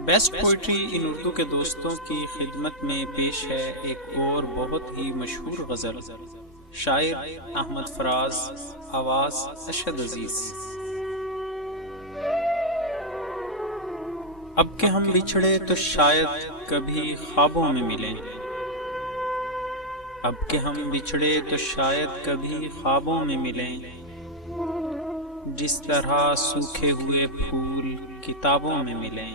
Best poetry इन उर्दू के दोस्तों की खिदमत में पेश है एक और बहुत ही मशहूर गजल। शायर अहमद फराज, आवाज अशद अजीज। अब के हम बिछड़े तो शायद कभी ख्वाबों में मिलें। अब के हम बिछड़े तो शायद कभी ख्वाबों में मिलें। जिस तरह सूखे हुए फूल किताबों में मिलें।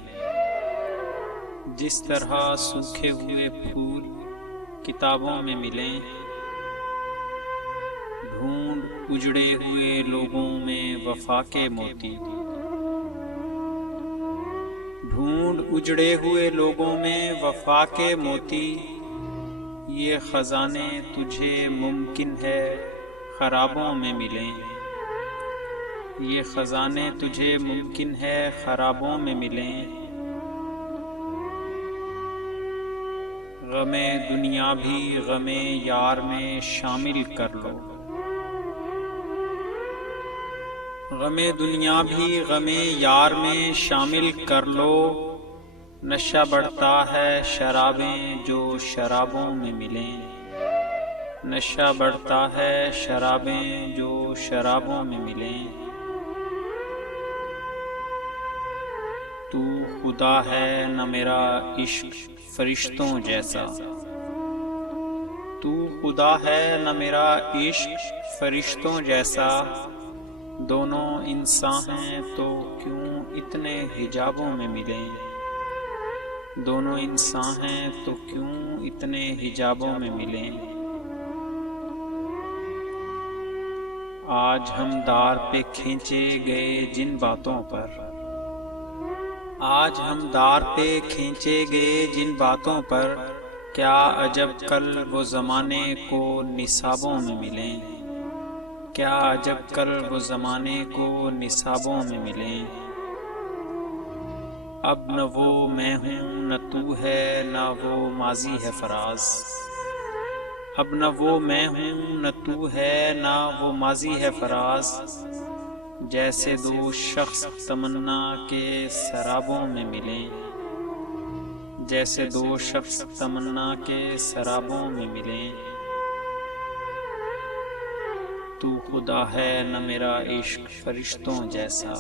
जिस तरह सूखे हुए फूल किताबों में मिलें। ढूंढ उजड़े हुए लोगों में वफा के मोती। ढूंढ उजड़े हुए लोगों में वफा के मोती। ये खजाने तुझे मुमकिन है खराबों में मिलें। ये खजाने तुझे मुमकिन है खराबों में मिलें। गमे दुनिया भी गमे यार में शामिल कर लो। गमे दुनिया भी गमे यार में शामिल कर लो। नशा बढ़ता है शराबें जो शराबों में मिलें। नशा बढ़ता है शराबें जो शराबों में मिलें। तू खुदा है न मेरा इश्क फरिश्तों जैसा। तू खुदा है न मेरा इश्क फरिश्तों जैसा। दोनों इंसान हैं तो क्यों इतने हिजाबों में मिलें। दोनों इंसान हैं तो क्यों इतने हिजाबों में मिलें। आज हम दार पे खींचे गए जिन बातों पर। आज हम दार पे खींचे गए जिन बातों पर। क्या अजब कल वो ज़माने को निसाबों में मिलें। क्या अजब कल वो ज़माने को निसाबों में मिलें। अब न वो मैं हूँ न तू है न वो माजी है फराज। अब न वो मैं हूँ न तू है न वो माजी है फराज। जैसे दो शख्स तमन्ना के सराबों में मिलें। जैसे दो शख्स तमन्ना के सराबों में मिलें। तू खुदा है न मेरा इश्क फरिश्तों जैसा।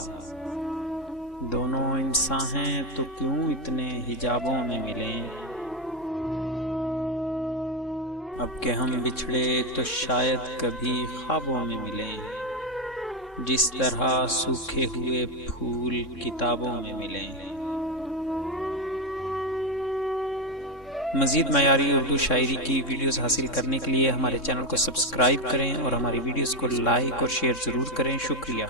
दोनों इंसान हैं तो क्यों इतने हिजाबों में मिलें। अब के हम बिछड़े तो शायद कभी ख्वाबों में मिलें। जिस तरह सूखे हुए फूल किताबों में मिलें। मज़ीद मयारी उर्दू शायरी की वीडियोस हासिल करने के लिए हमारे चैनल को सब्सक्राइब करें और हमारी वीडियोस को लाइक और शेयर ज़रूर करें। शुक्रिया।